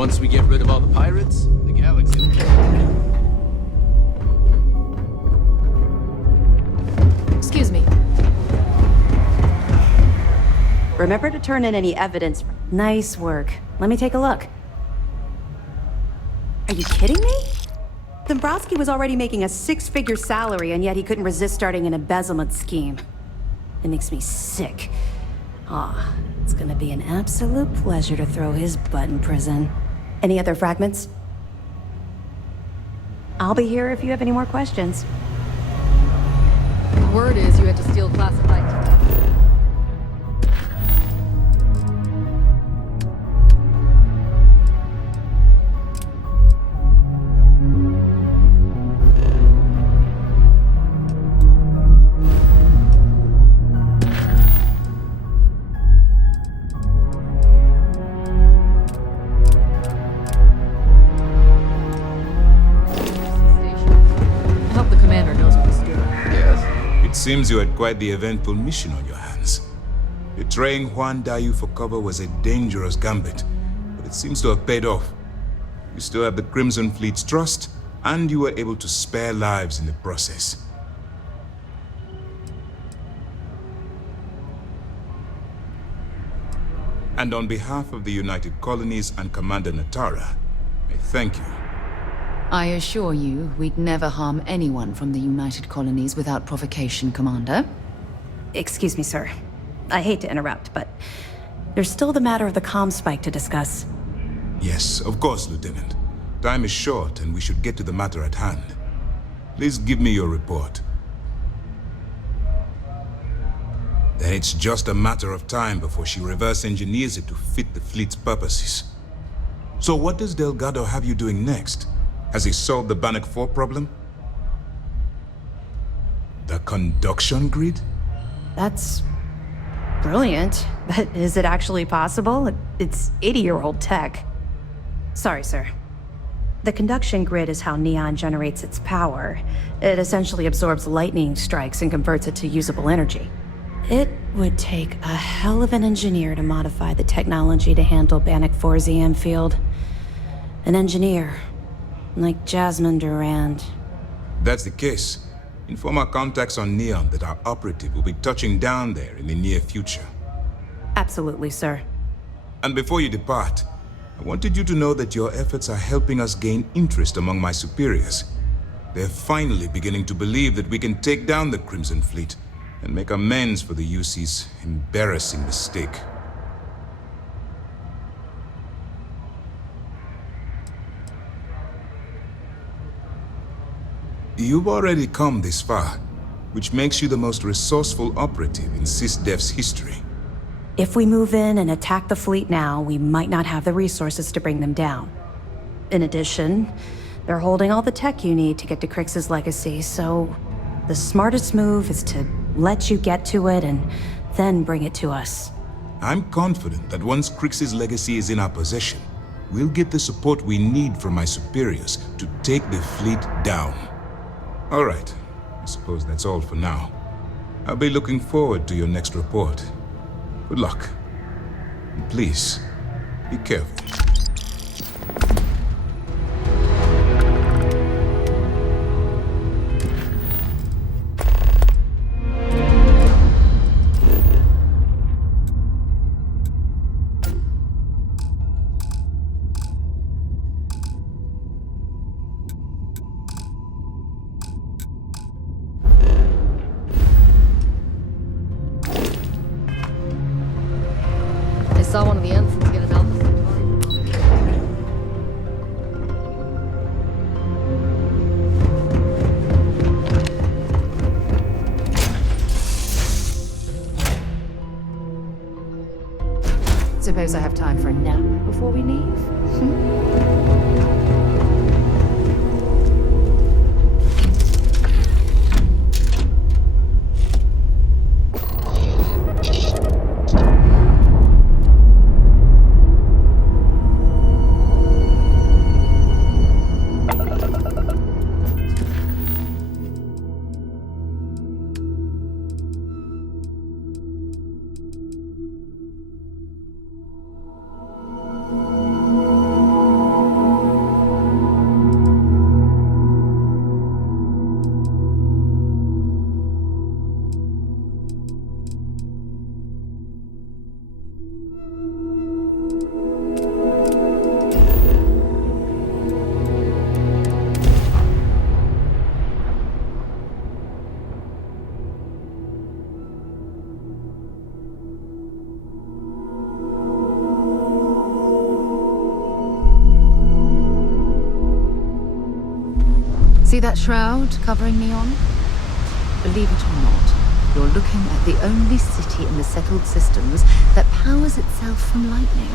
Once we get rid of all the pirates, the galaxy will... Excuse me. Remember to turn in any evidence. Nice work. Let me take a look. Are you kidding me? Dombrowski was already making a six-figure salary, and yet he couldn't resist starting an embezzlement scheme. It makes me sick. Ah, it's gonna be an absolute pleasure to throw his butt in prison. Any other fragments? I'll be here if you have any more questions. Word is you had to steal classified. I hope the commander knows what he's doing. Yes? It seems you had quite the eventful mission on your hands. Betraying Juan Dayu for cover was a dangerous gambit, but it seems to have paid off. You still have the Crimson Fleet's trust, and you were able to spare lives in the process. And on behalf of the United Colonies and Commander Natara, I thank you. I assure you, we'd never harm anyone from the United Colonies without provocation, Commander. Excuse me, sir. I hate to interrupt, but there's still the matter of the comm spike to discuss. Yes, of course, Lieutenant. Time is short, and we should get to the matter at hand. Please give me your report. Then it's just a matter of time before she reverse engineers it to fit the fleet's purposes. So what does Delgado have you doing next? Has he solved the Bannock 4 problem? The conduction grid? That's brilliant, but is it actually possible? It's 80-year-old tech. Sorry, sir. The conduction grid is how Neon generates its power. It essentially absorbs lightning strikes and converts it to usable energy. It would take a hell of an engineer to modify the technology to handle Bannock 4's EM field. An engineer, like Jasmine Durand. That's the case. Inform our contacts on Neon that our operative will be touching down there in the near future. Absolutely, sir. And before you depart, I wanted you to know that your efforts are helping us gain interest among my superiors. They're finally beginning to believe that we can take down the Crimson Fleet and make amends for the UC's embarrassing mistake. You've already come this far, which makes you the most resourceful operative in SysDef's history. If we move in and attack the fleet now, we might not have the resources to bring them down. In addition, they're holding all the tech you need to get to Crix's legacy, so the smartest move is to let you get to it and then bring it to us. I'm confident that once Crix's legacy is in our possession, we'll get the support we need from my superiors to take the fleet down. All right, I suppose that's all for now. I'll be looking forward to your next report. Good luck. And please, be careful. I saw one of the ensigns get an Alpha Centauri. Suppose I have time for a nap before we leave? See that shroud covering Neon? Believe it or not, you're looking at the only city in the settled systems that powers itself from lightning.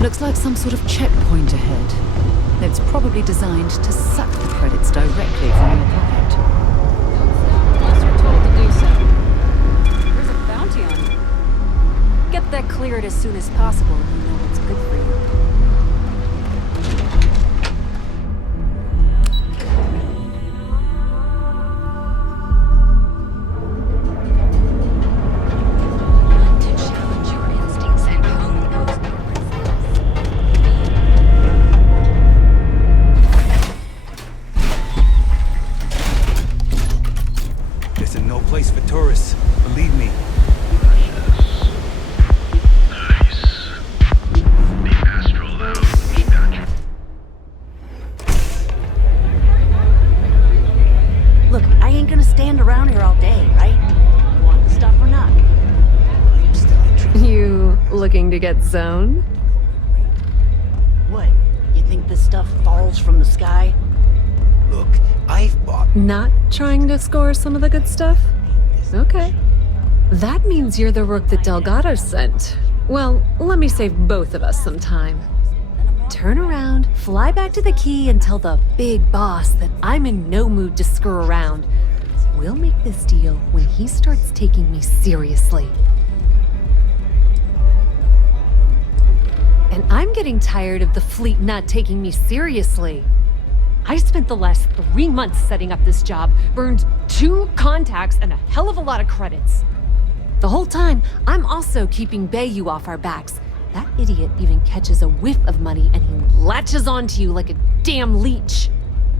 Looks like some sort of checkpoint ahead. It's probably designed to suck the credits directly from your pocket. Unless you're told to do so. There's a bounty on you. Get that cleared as soon as possible if you know what's good for you. To get zoned? What? You think this stuff falls from the sky? Look, I've bought... Not trying to score some of the good stuff? Okay. That means you're the rook that Delgado sent. Well, let me save both of us some time. Turn around, fly back to the key, and tell the big boss that I'm in no mood to screw around. We'll make this deal when he starts taking me seriously. And I'm getting tired of the fleet not taking me seriously. I spent the last 3 months setting up this job, burned 2 contacts and a hell of a lot of credits. The whole time, I'm also keeping Bayou off our backs. That idiot even catches a whiff of money and he latches onto you like a damn leech.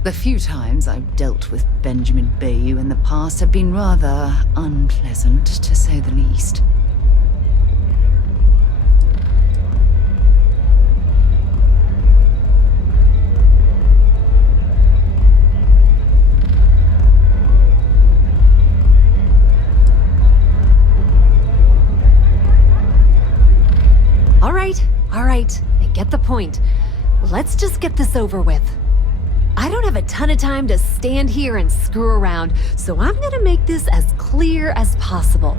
The few times I've dealt with Benjamin Bayou in the past have been rather unpleasant, to say the least. All right, I get the point. Let's just get this over with. I don't have a ton of time to stand here and screw around, so I'm gonna make this as clear as possible.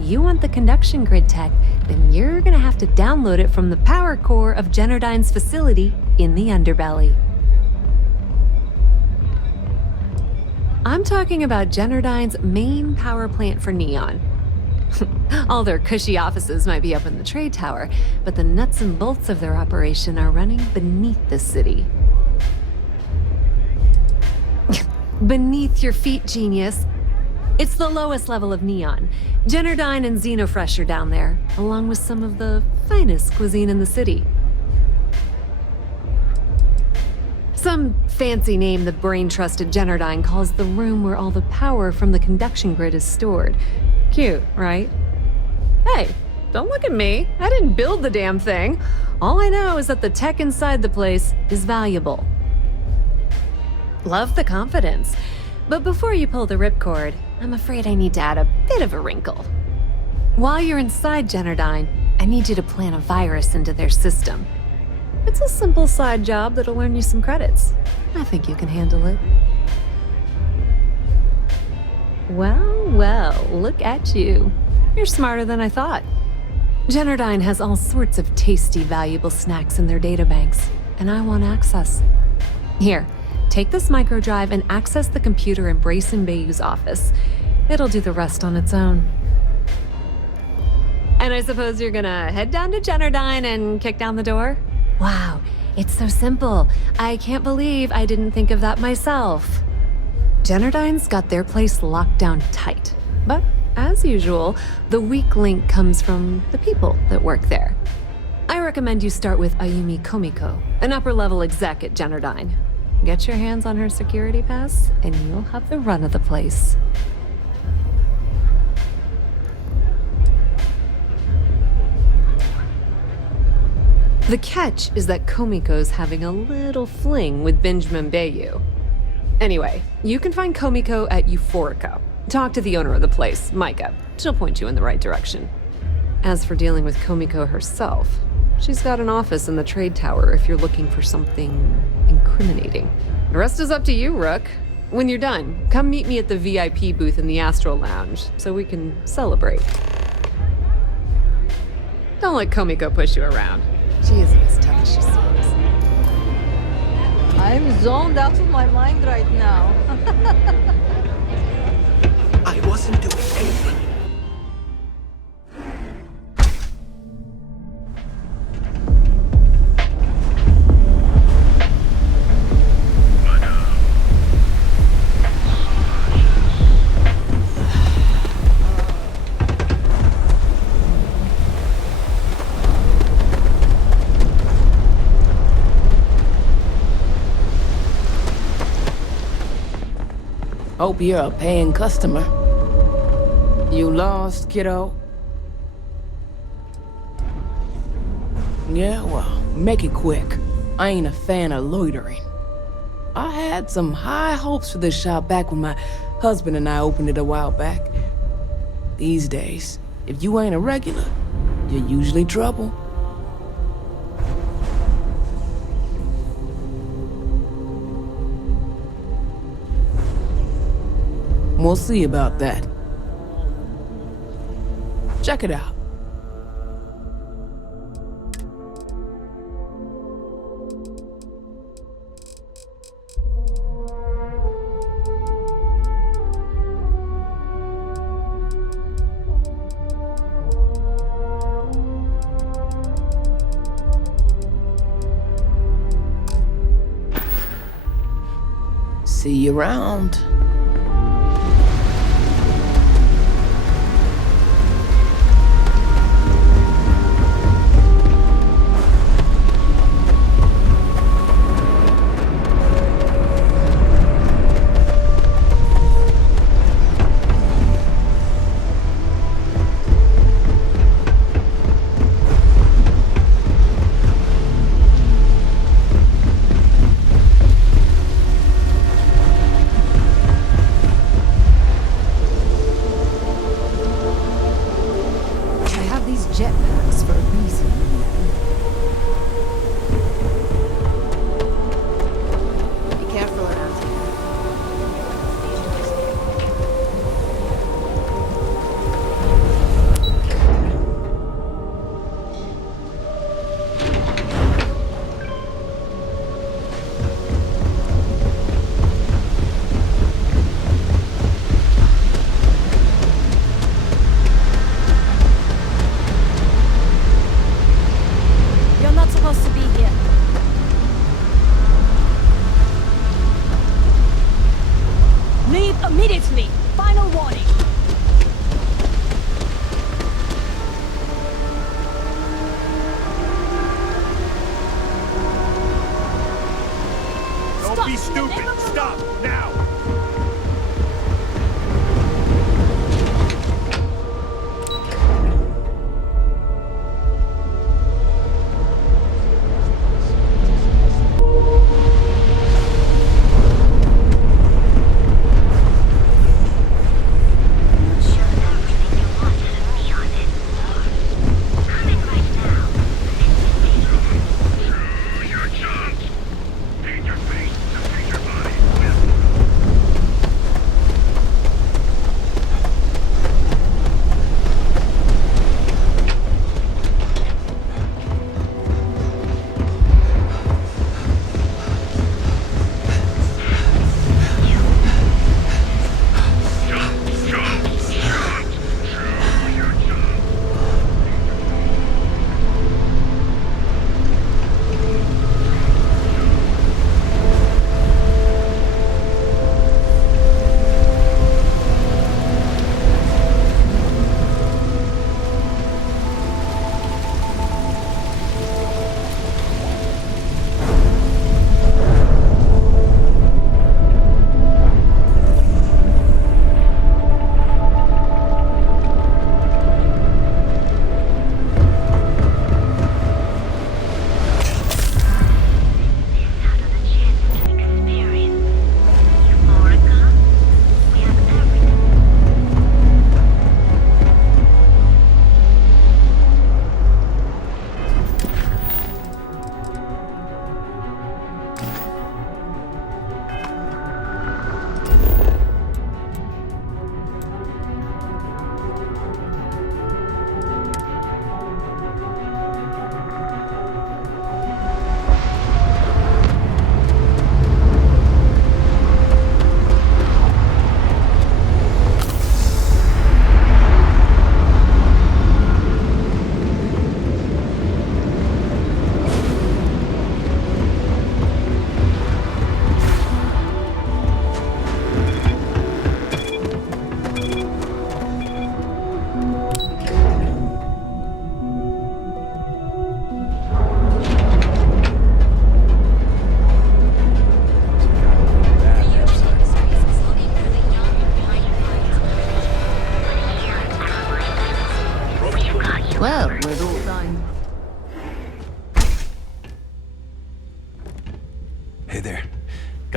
You want the conduction grid tech, then you're gonna have to download it from the power core of Generdyne's facility in the underbelly. I'm talking about Generdyne's main power plant for Neon. All their cushy offices might be up in the trade tower, but the nuts and bolts of their operation are running beneath the city. Beneath your feet, genius. It's the lowest level of Neon. Generdyne and Xenofresh are down there, along with some of the finest cuisine in the city. Some fancy name the brain-trusted Generdyne calls the room where all the power from the conduction grid is stored. Cute, right? Hey, don't look at me. I didn't build the damn thing. All I know is that the tech inside the place is valuable. Love the confidence. But before you pull the ripcord, I'm afraid I need to add a bit of a wrinkle. While you're inside Generdyne, I need you to plant a virus into their system. It's a simple side job that'll earn you some credits. I think you can handle it. Well, look at you. You're smarter than I thought. Generdyne has all sorts of tasty, valuable snacks in their databanks, and I want access. Here, take this microdrive and access the computer in Brayson Bayou's office. It'll do the rest on its own. And I suppose you're gonna head down to Generdyne and kick down the door? Wow, it's so simple. I can't believe I didn't think of that myself. Generdyne's got their place locked down tight. But, as usual, the weak link comes from the people that work there. I recommend you start with Ayumi Komiko, an upper-level exec at Generdyne. Get your hands on her security pass, and you'll have the run of the place. The catch is that Komiko's having a little fling with Benjamin Bayou. Anyway, you can find Komiko at Euphorica. Talk to the owner of the place, Micah. She'll point you in the right direction. As for dealing with Komiko herself, she's got an office in the trade tower if you're looking for something incriminating. The rest is up to you, Rook. When you're done, come meet me at the VIP booth in the Astral Lounge so we can celebrate. Don't let Komiko push you around. She isn't as tough as she seems. I'm zoned out of my mind right now. I wasn't doing anything. Hope you're a paying customer. You lost, kiddo? Yeah, well, make it quick. I ain't a fan of loitering. I had some high hopes for this shop back when my husband and I opened it a while back. These days, if you ain't a regular, you're usually trouble. We'll see about that. Check it out. See you around. Jetpacks for a reason. Be careful around here. Immediately! Final warning! Don't be stupid! Stop! Now!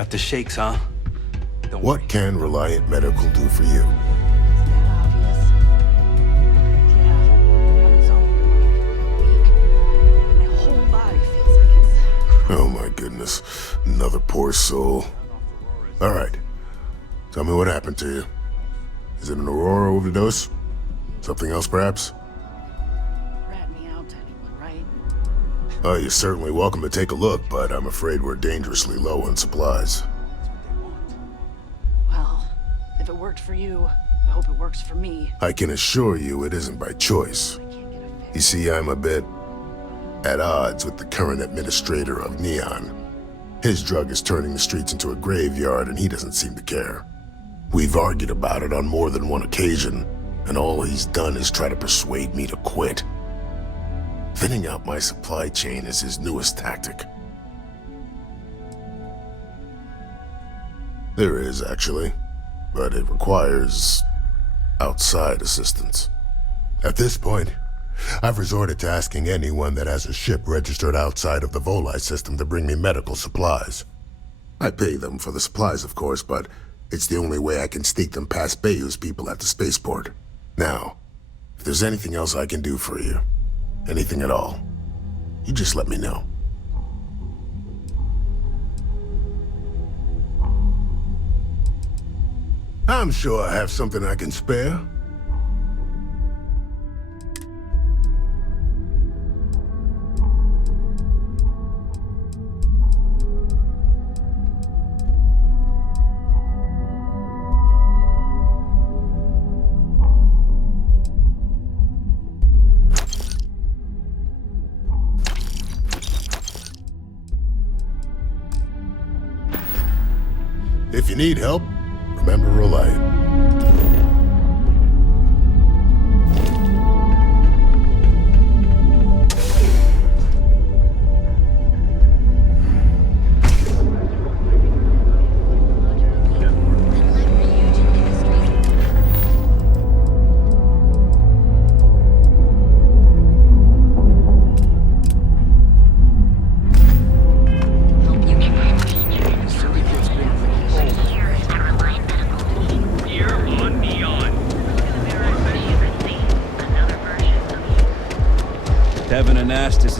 Got the shakes, huh? Don't What worry. can Reliant Medical do for you? Is that obvious? Yeah, I'm zoned, weak. My whole body feels like it's... Oh my goodness. Another poor soul. All right. Tell me what happened to you. Is it an Aurora overdose? Something else, perhaps? rat me out to anyone, right? Oh, you're certainly welcome to take a look, but I'm afraid we're dangerously low on supplies. Well, if it worked for you, I hope it works for me. I can assure you it isn't by choice. I can't get a fix. You see, I'm a bit at odds with the current administrator of Neon. His drug is turning the streets into a graveyard, and he doesn't seem to care. We've argued about it on more than one occasion, and all he's done is try to persuade me to quit. Thinning out my supply chain is his newest tactic. There is, actually, but it requires outside assistance. At this point, I've resorted to asking anyone that has a ship registered outside of the Volii system to bring me medical supplies. I pay them for the supplies, of course, but it's the only way I can sneak them past Bayou's people at the spaceport. Now, if there's anything else I can do for you, anything at all, you just let me know. I'm sure I have something I can spare. If you need help, remember Reliant.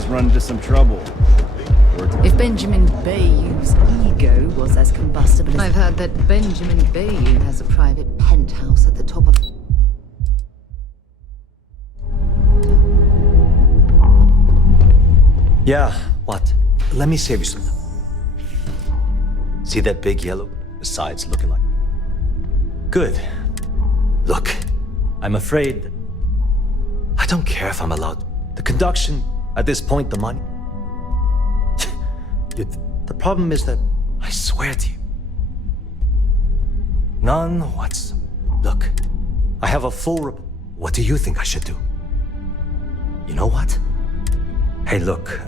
Run into some trouble. If Benjamin Bayou's ego was as combustible as... I've heard that Benjamin Bayou has a private penthouse at the top of... Yeah, what? Let me save you something. See that big yellow? The sides looking like... Good. Look, I'm afraid... I don't care if I'm allowed. The conduction... At this point, the money... The problem is that, I swear to you... None what's... Look, I have a full What do you think I should do? You know what? Hey, look,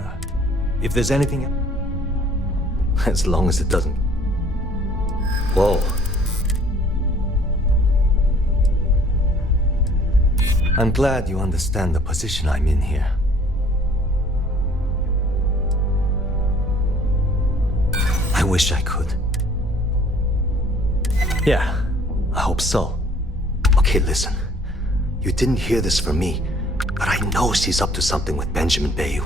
if there's anything... As long as it doesn't... Whoa. I'm glad you understand the position I'm in here. I wish I could. Yeah, I hope so. Okay, listen. You didn't hear this from me, but I know she's up to something with Benjamin Bayou.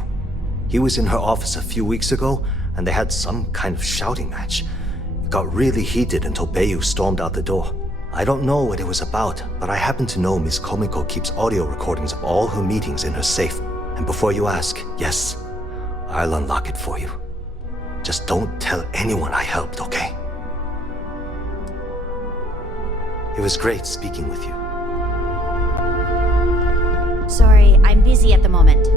He was in her office a few weeks ago, and they had some kind of shouting match. It got really heated until Bayou stormed out the door. I don't know what it was about, but I happen to know Miss Komiko keeps audio recordings of all her meetings in her safe. And before you ask, yes, I'll unlock it for you. Just don't tell anyone I helped, okay? It was great speaking with you. Sorry, I'm busy at the moment.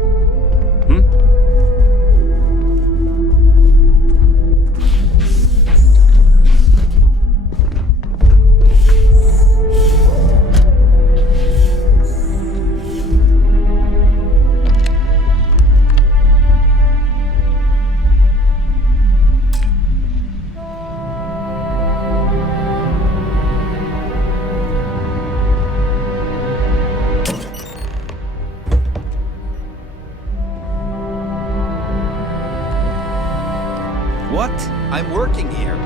What? I'm working here.